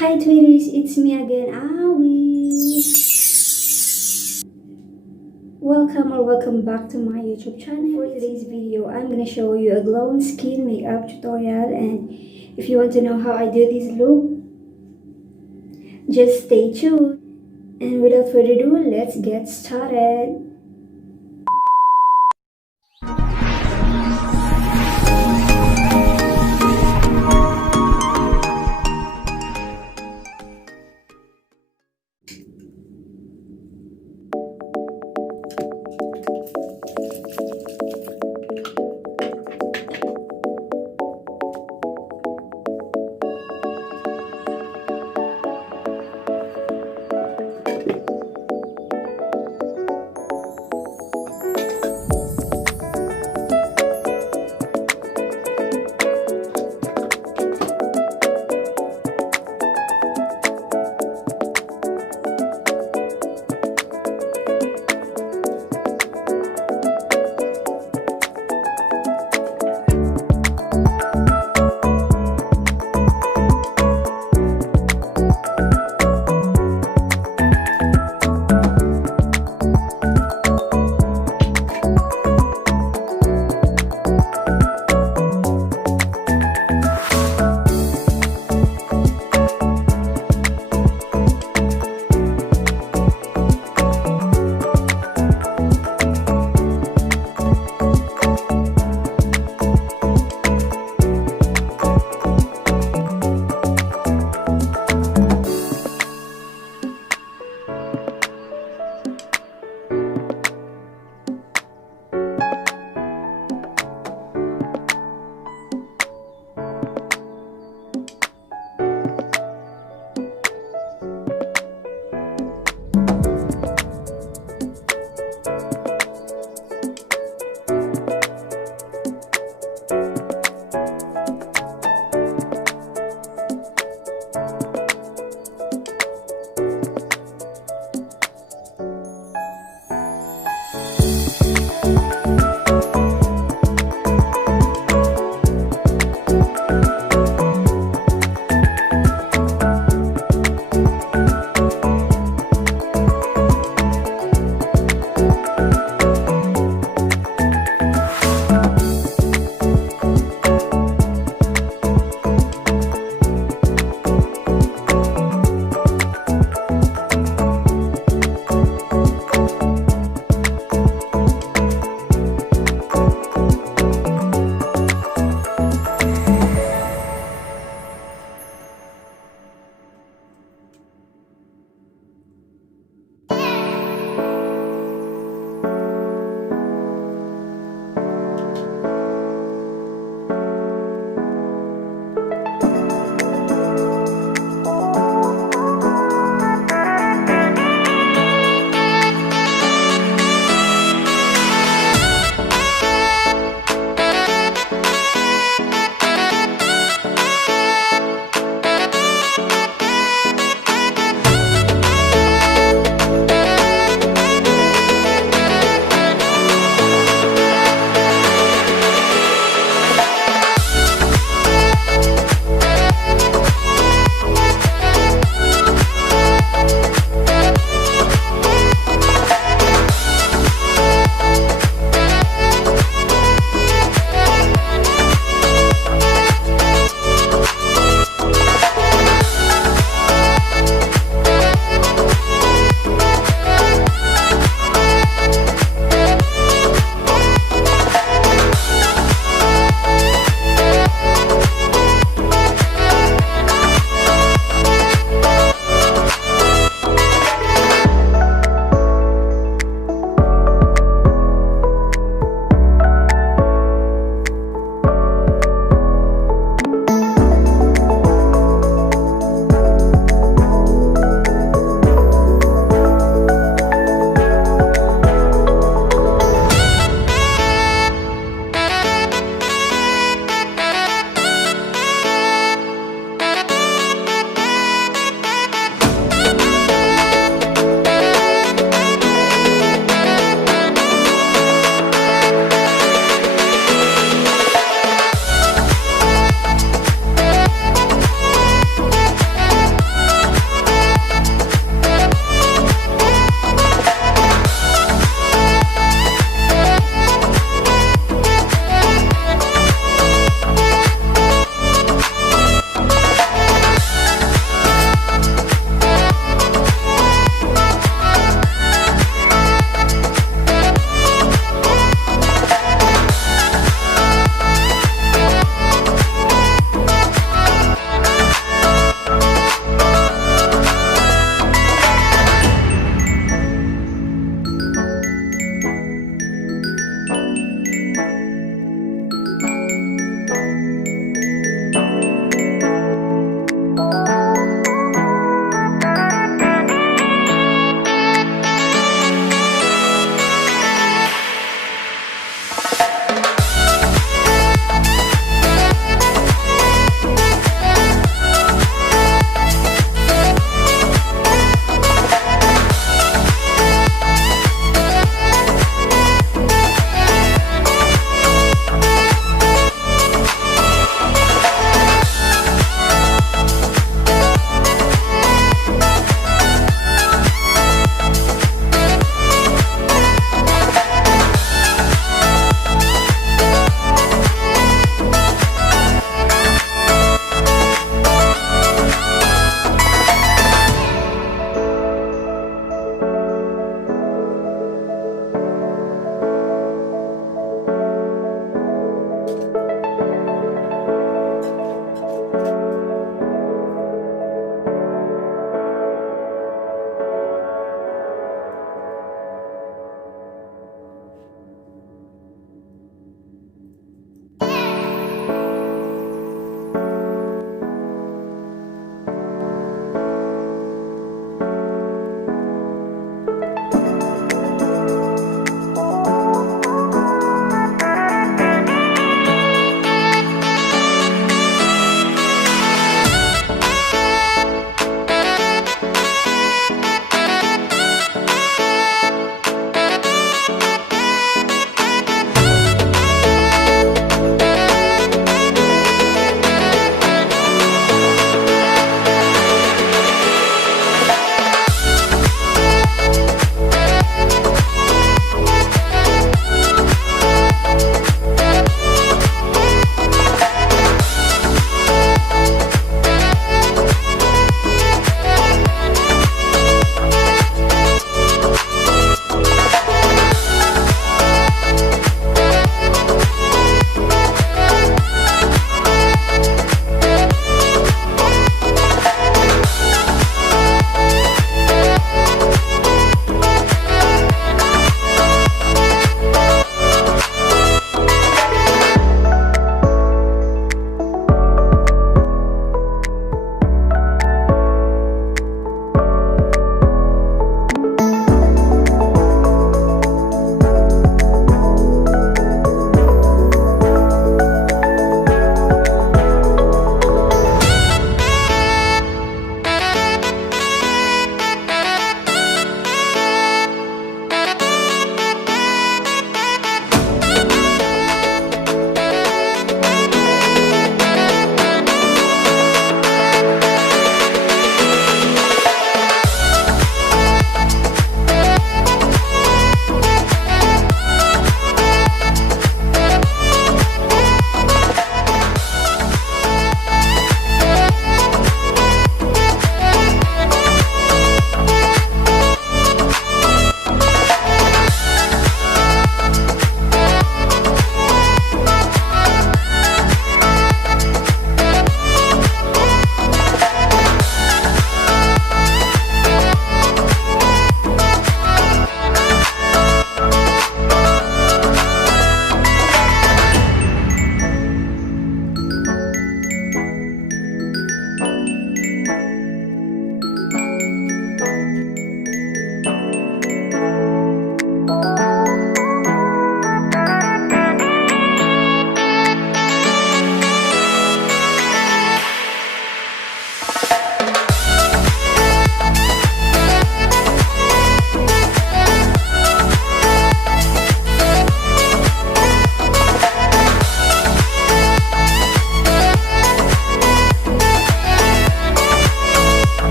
Hi Tweeties, it's me again, Awit. Welcome back to my YouTube channel. For today's video, I'm gonna show you a glowing skin makeup tutorial, and if you want to know how I do this look, just stay tuned. And without further ado, let's get started.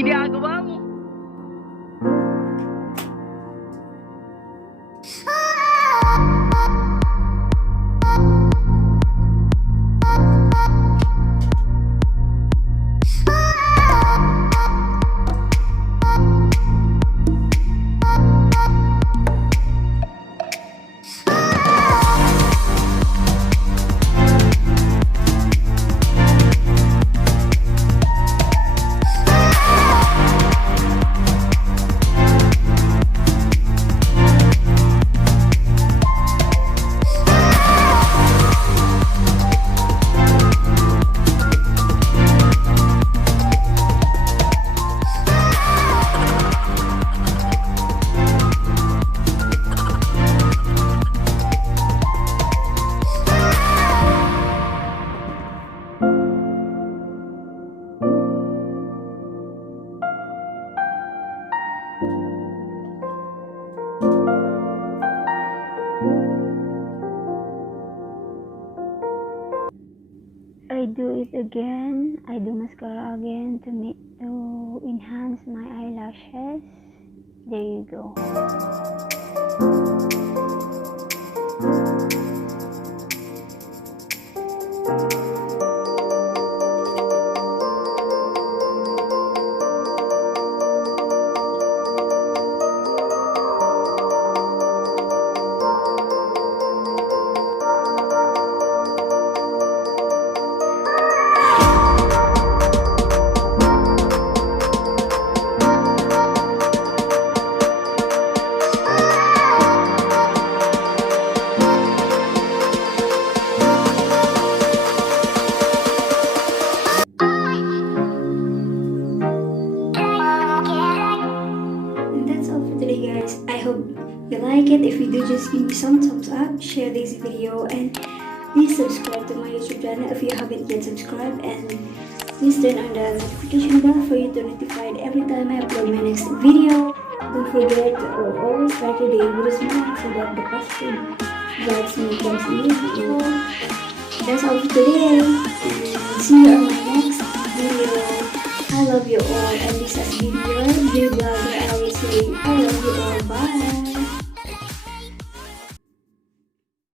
ginagawa mo? I do it again. I do mascara again to enhance my eyelashes. There you go. I hope you like it. If you do, just give me some thumbs up, share this video, and please subscribe to my YouTube channel if you haven't yet subscribed, and please turn on the notification bell for you to be notified every time I upload my next video. Don't forget to always try to do videos more so that the positive vibes me comes easy. That's all for today, and see you on my next video. I love you all, and this has been your dear blogger. I always say I love you all. Bye.